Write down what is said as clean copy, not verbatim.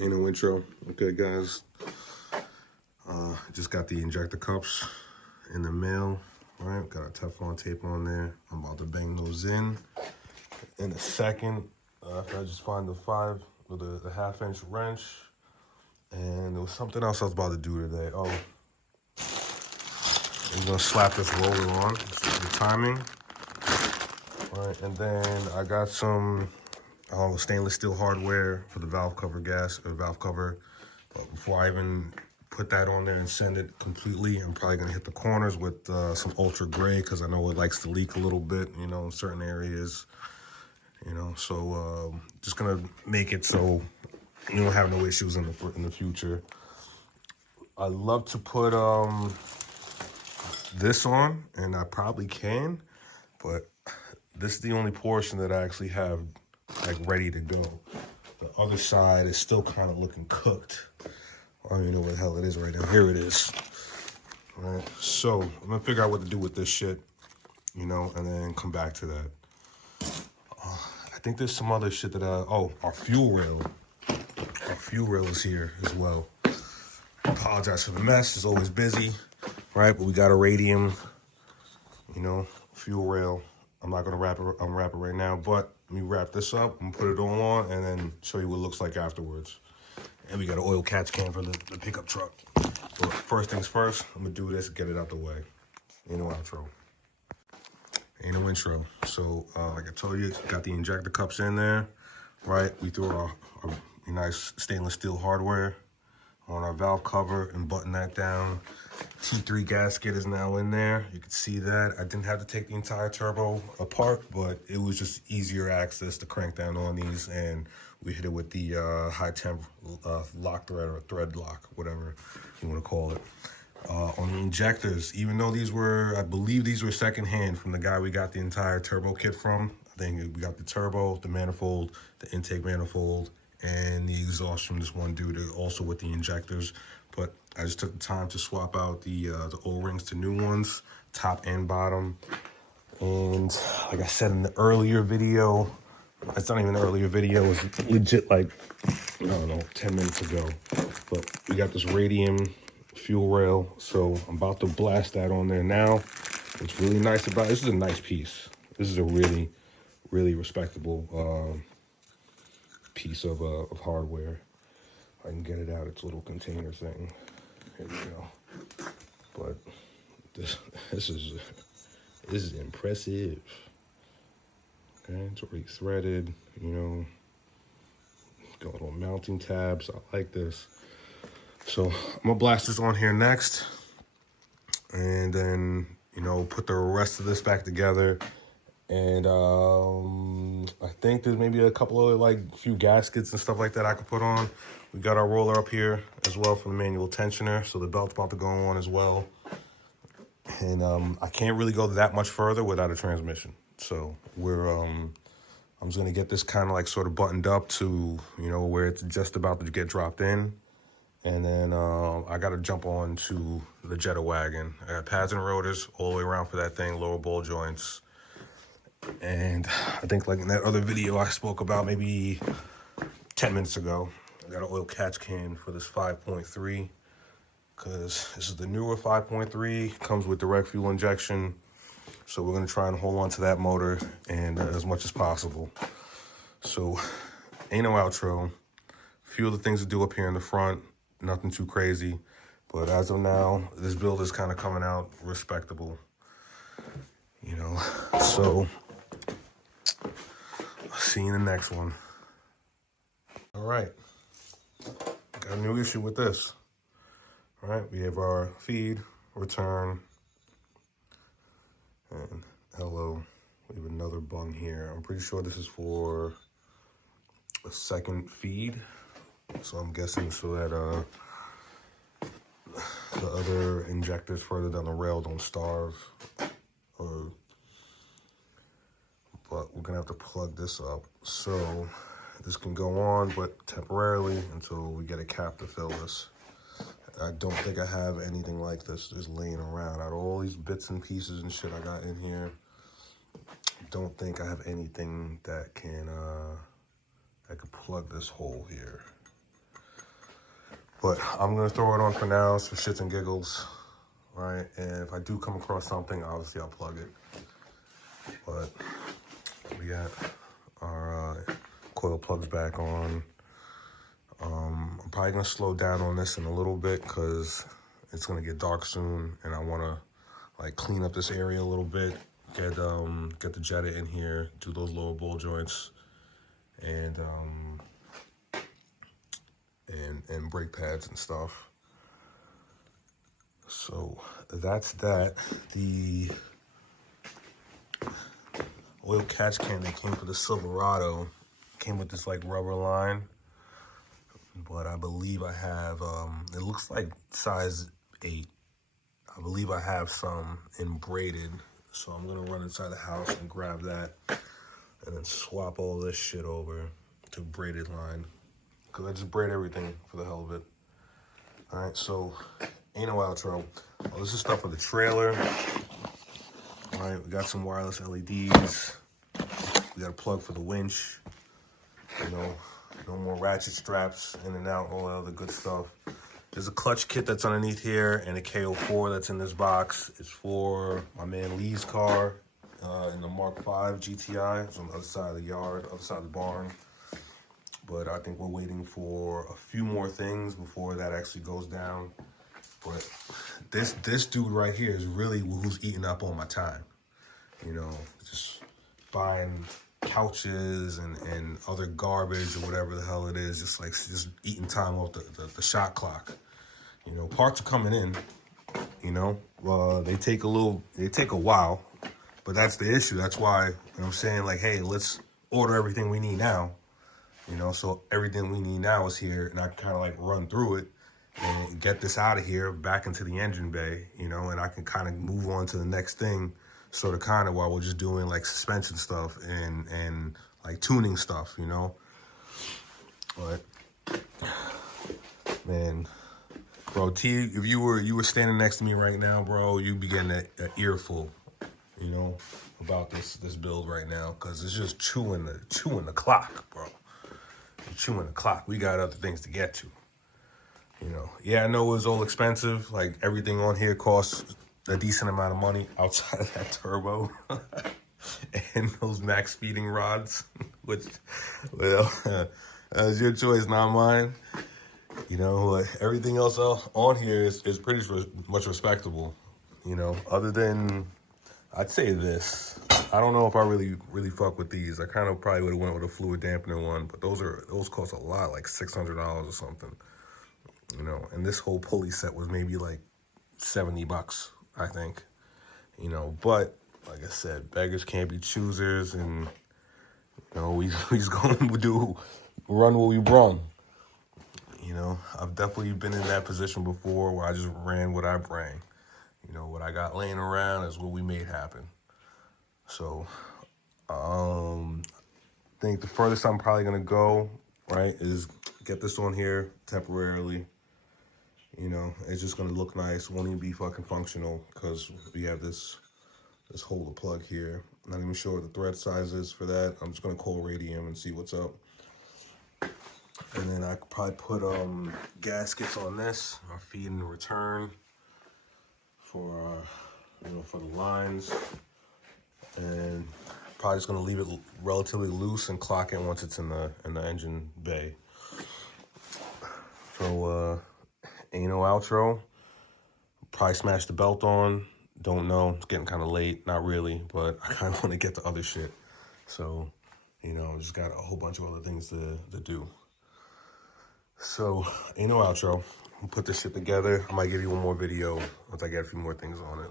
Ain't no intro. Okay, guys. Just got the injector cups in the mail. All right, got a Teflon tape on there. I'm about to bang those in a second. After I just find the five with the half-inch wrench. And there was something else I was about to do today. Oh, I'm gonna slap this roller on. This is the timing. All right, and then I got some stainless steel hardware for the valve cover valve cover. But before I even put that on there and send it completely, I'm probably gonna hit the corners with some ultra gray because I know it likes to leak a little bit, in certain areas, So just gonna make it so you don't have no issues in the future. I love to put this on, and I probably can, but this is the only portion that I actually have like ready to go. The other side is still kind of looking cooked. I don't even know where the hell it is right now. Here it is. All right, so I'm gonna figure out what to do with this shit, and then come back to that. I think there's some other shit that our fuel rail. Our fuel rail is here as well. Apologize for the mess. It's always busy, right? But we got a radium, fuel rail. I'm not gonna wrap it right now, but let me wrap this up and put it on and then show you what it looks like afterwards. And we got an oil catch can for the pickup truck. But first things first, I'm gonna do this, get it out the way. Ain't no outro. Ain't no intro. So, like I told you, got the injector cups in there, right? We threw our nice stainless steel hardware on our valve cover and button that down. T3 gasket is now in there. You can see that. I didn't have to take the entire turbo apart, but it was just easier access to crank down on these, and we hit it with the high temp lock thread or thread lock, whatever you want to call it. On the injectors, even though I believe these were secondhand from the guy we got the entire turbo kit from. I think we got the turbo, the manifold, the intake manifold, and the exhaust from this one dude, also with the injectors. But I just took the time to swap out the O-rings to new ones, top and bottom. And like I said in the earlier video, it's not even an earlier video, it was legit like, I don't know, 10 minutes ago. But we got this radium fuel rail, so I'm about to blast that on there now. What's really nice about it, this is a nice piece. This is a really, really respectable piece of hardware. I can get it out, its little container thing. Here we go. But this is impressive. Okay, it's already threaded, got little mounting tabs. I like this. So I'm gonna blast this on here next, and then put the rest of this back together. And I think there's maybe a couple of few gaskets and stuff like that I could put on. We got our roller up here as well for the manual tensioner, so the belt's about to go on as well. And I can't really go that much further without a transmission. So I'm just gonna get this kind of sort of buttoned up to where it's just about to get dropped in. And then I got to jump on to the Jetta wagon. I got pads and rotors all the way around for that thing, lower ball joints. And I think in that other video I spoke about maybe 10 minutes ago, I got an oil catch can for this 5.3 because this is the newer 5.3, comes with direct fuel injection. So we're going to try and hold on to that motor and as much as possible. So ain't no outro. Few of the things to do up here in the front, nothing too crazy. But as of now, this build is kind of coming out respectable. So I'll see you in the next one. All right. Got a new issue with this. All right, we have our feed, return, and hello. We have another bung here. I'm pretty sure this is for a second feed. So I'm guessing so that the other injectors further down the rail don't starve. But we're gonna have to plug this up. So this can go on, but temporarily until we get a cap to fill this. I don't think I have anything like this just laying around. Out of all these bits and pieces and shit I got in here, don't think I have anything that can plug this hole here. But I'm gonna throw it on for now, for shits and giggles, right? And if I do come across something, obviously I'll plug it. But we got our coil plugs back on. I'm probably gonna slow down on this in a little bit because it's gonna get dark soon, and I wanna like clean up this area a little bit, get the Jetta in here, do those lower ball joints, and brake pads and stuff. So that's that. The oil catch can that came for the Silverado came with this like rubber line, but I believe I have it looks like size 8. I believe I have some in braided, so I'm gonna run inside the house and grab that and then swap all this shit over to braided line, because I just braid everything for the hell of it. All right, so ain't no outro. Oh, this is stuff for the trailer. All right, we got some wireless LEDs. We got a plug for the winch. You know, no more ratchet straps in and out, all that other good stuff. There's a clutch kit that's underneath here and a Mk4 that's in this box. It's for my man Lee's car in the Mk4 GTI. It's on the other side of the yard, other side of the barn. But I think we're waiting for a few more things before that actually goes down. But this dude right here is really who's eating up all my time. You know, just buying couches and other garbage or whatever the hell it is, just eating time off the shot clock. You know, parts are coming in, you know, they take a while, but that's the issue. That's why, you know, I'm saying, like, hey, let's order everything we need now, you know, so everything we need now is here, and I can kind of like run through it and get this out of here back into the engine bay, you know, and I can kind of move on to the next thing, sort of kind of while we're just doing like suspension stuff and like tuning stuff, you know. But man, bro, T, if you were standing next to me right now, bro, you'd be getting an earful, you know, about this build right now, because it's just chewing the clock, bro. You're chewing the clock. We got other things to get to, you know. Yeah, I know it was all expensive. Like, everything on here costs a decent amount of money outside of that turbo and those max speeding rods, which, well, that's your choice, not mine. You know, everything else on here is pretty much respectable. You know, other than, I'd say this. I don't know if I really fuck with these. I kind of probably would have went with a fluid dampener one, but those cost a lot, like $600 or something. You know, and this whole pulley set was maybe like $70, I think. You know, but like I said, beggars can't be choosers, and you know, we just going to run what we brung. You know, I've definitely been in that position before where I just ran what I bring. You know, what I got laying around is what we made happen. So, I think the furthest I'm probably going to go, right, is get this on here temporarily. You know, it's just going to look nice. Won't even be fucking functional because we have this holder plug here. Not even sure what the thread size is for that. I'm just going to call Radium and see what's up. And then I could probably put gaskets on this, or feed and return for you know, for the lines, and probably just gonna leave it relatively loose and clock it once it's in the engine bay. So ain't no outro. Probably smash the belt on. Don't know. It's getting kind of late. Not really, but I kind of want to get to other shit. So, you know, just got a whole bunch of other things to do. So, ain't no outro. I'll put this shit together. I might give you one more video once I get a few more things on it.